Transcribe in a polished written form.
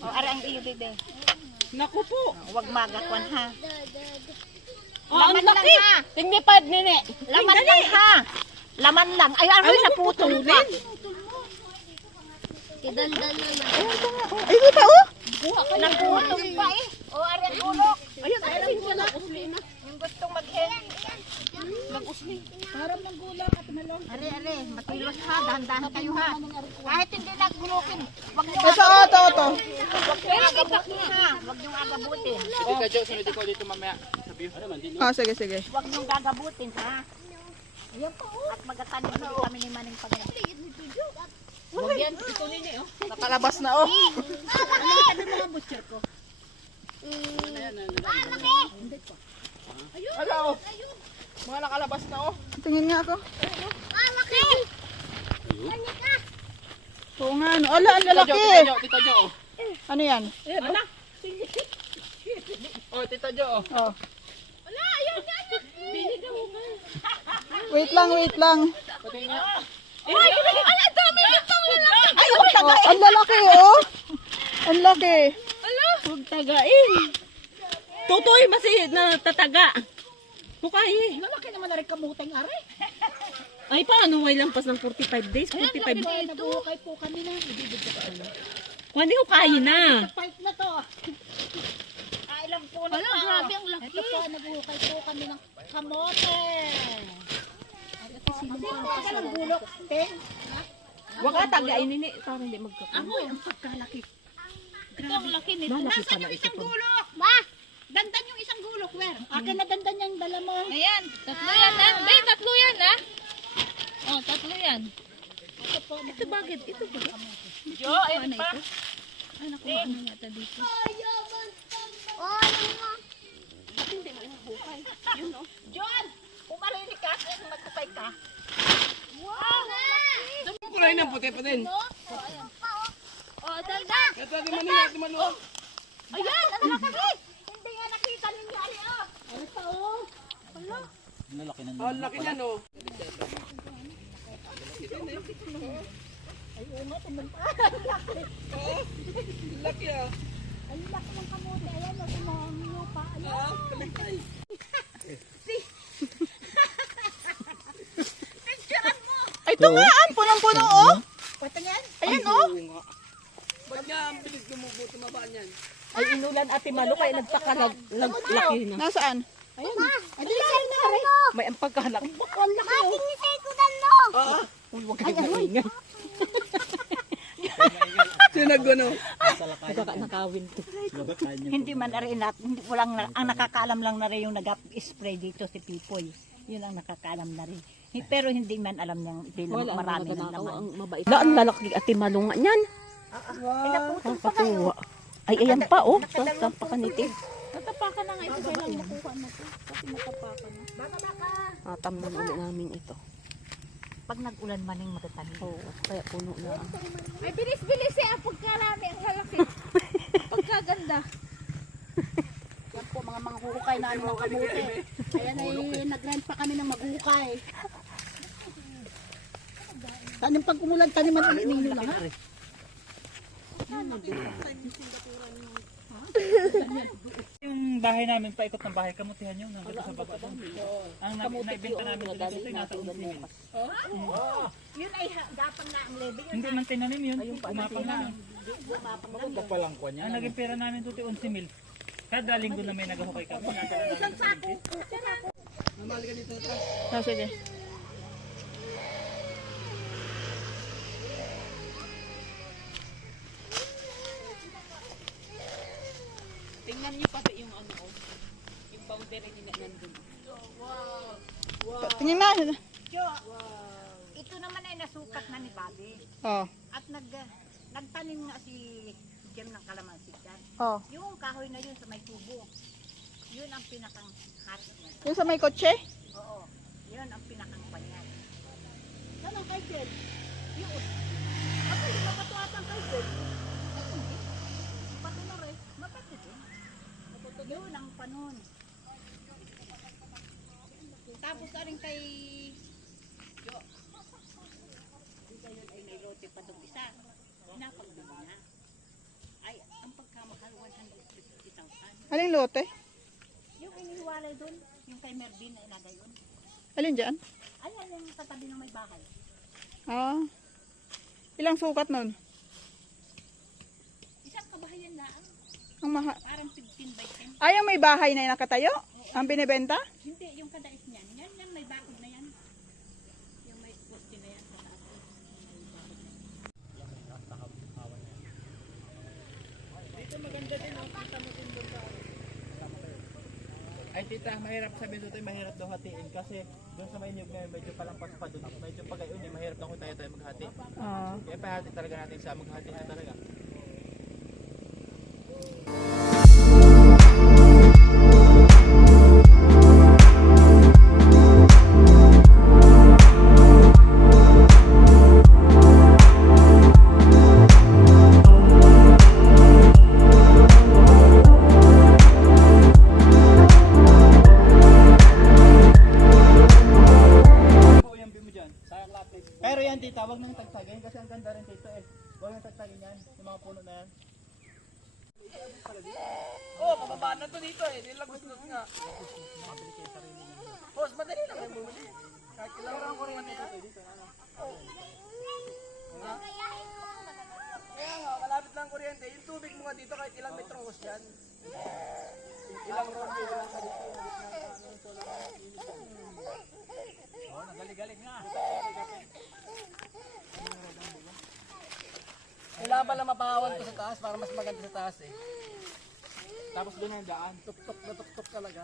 O, ara ang iyo, bebe. Naku po. Huwag magakwan, ha? Ang laki. Tingipad, nene. Laman lang, ha? Laman lang. Ay, ano yung naputol pa? Idandaan naman. Ay, di ba oh? Naputol pa eh. O, ara ang gulok. Ayun, ayun wala. Yung gustong mag-hen. Parang ng gulak at melon. Are, matilos ha. Dahan-dahan kayo, ha? Kahit hindi nagulukin. Huwag nyo Ito, ito. agabutin, ha? Huwag nyo agabutin. Ika, Jo, sunod ko dito mamaya. Sabi yun. Ano man, din Ah, sige, sige. Huwag nyo gagabutin, ha? Ayan po, at magkatanim ulit kami ni Maning Pagyan. Huwag yan. Ito nene, oh. Nakalabas na oh. Ala oh. Mga nakalabas na oh. Tingin nga ako. Oo nga, ano. Ala, ang lalaki. Tita Jo. Ano yan? Anak. Oh, Tita Jo. Oh. Wait lang. Pati nga. Oh, ang lalaki oh. Ang laki. Huwag tagain. Tutoy, masi na tataga. Bukay. Lalaki naman na rin kamuteng are. Ay, paano may lampas ng 45 days? 45 days. Nabuhukay po kami na. Hindi ko kaya na. Fight na to. Ilang puno pa. Grabe ang laki. Ito po, nabuhukay po kami ng kamote. Kasi ng gulok. Huwag ka tagain, nene. Para hindi magkakaroon. Ako, ang pagkalaki. Ito ang laki nito. Malaki pala ito. Gulok! Ma! Dandan yung isang gulok, Wer. Akin na dandan yung dala mo. Ayan, tatlo yan ha. Be, tatlo yan ha. Oh, tatlo yan. Ito bakit? Ito ba? Jo, ayun pa. Ay, nakuha na yata dito. John, umarinig ka. Magkupay ka. Kulay ng puti pa din. Oh, tanda. Ito, di manuha, di manuha. Ayan, ang laki. Hindi nga nakita ninyo. Oh, laki na no. Laki ah. Ang laki ng kamote. Ayan, o, sumahanyo pa. Ayan. Ay, ito nga, punong-puno, oh. Patingin. Ayan, oh. Ba't nga ang bilis lumubo, tumaba niyan? Ay, inulan ate Malo kaya nagtakalaki na. Nasaan? Ayan. Adilan na rin. May ang pagkalaki. Ang laki, oh. Uy, huwag kayong maingay. Sinaguno. Nakawin to. Hindi man na rin natin. Hindi walang ang nakakaalam lang na rin yung nag-spray dito si Pipoy. Yun ang nakakaalam na rin. Pero hindi man alam niyang bilang marami na naman. Ang mabait. Ang lalaki ate Malo nga niyan. Nakakatuwa. Ay, ayan pa oh. Tampakan nito. Natapakan na nga ito. Kailan makuha na ito. Kasi natapakan na. Tamnan ulit namin ito. Pag nag-ulan man yung magatanim. Oo, kaya puno na. Ay, bilis-bilis eh. Ang pagkarami. Ang lalaki. Pagkaganda. Yan po, mga huhukay na ng kamote. Ayan ay nag-rent pa kami ng maghukay. Tanim pag umulan, taniman ulit ninyo lang ha. Yung bahay namin, paikot ng bahay, kamutihan yun, nandito sa baba doon. Ang naibenta namin dito ay nasa 11,000. Yun ay gapang na ang level. Hindi man tinanim yun, umapang na. Magpapalang ko niya. Ang naging pera namin dito 11,000. Kada linggo na may nagahukay kami. Isang sako. Ah, sige. Tingnan niyo pati yung ano oh. Yung boundary nila nandun. Tingin na. Jo, ito naman ay nasukat na ni Bobby. Oh. At nagtanim nga si Jem ng kalamansi dyan. Oh. Yung kahoy na yun sa may tubo. Yun ang pinakang hot niya. Yung sa may kotse? Oo. Yun ang pinakang panyan. Saan ang kay Jen? Yun. Ako yung napatuwatan kay Jem. Pati na rin. Mapati din. Yun ang panon. Tapos na rin kay yung lote? Yung iniwalay doon, yung kay Mervin na inagay yun. Alin dyan? Ayan yung tatabi ng may bahay. Ah. Ilang sukat nun? Isang kabahayan na, Ang mahal. parang 15 by 10. Ay, yung may bahay na nakatayo? Ang binibenta? Hindi, yung kadais niyan. Yan may bakod na yan. Yung may poste na yan sa taas. Ay tita, mahirap sabihin doon, mahirap daw hatiin kasi doon sa may niyog ngayon medyo palampas pa doon. Medyo pagayon eh, mahirap daw kung tayo maghati. Ah. Kaya pahati talaga natin sa maghati na talaga. Po yung view mo dyan. Pero yan tita, wag nang tagtagin kasi ang ganda rin dito eh. Wag nang tagtagin yan, yung mga puno na yan. Oh, pababa na to dito eh. Nilagos-los nga. Boss, madali lang yung bumili. Kahit kailangan ang kuryente dito. Kaya nga, malapit lang ang kuryente. Yung tubig mo nga dito kahit ilang metrong hose yan. Ilang round yun lang sa dito. Oh, nagaling nga. Kailangan pala mapahawan ko sa taas para mas maganda sa taas eh. Tapos doon ang daan. Tuktok na tuktok talaga.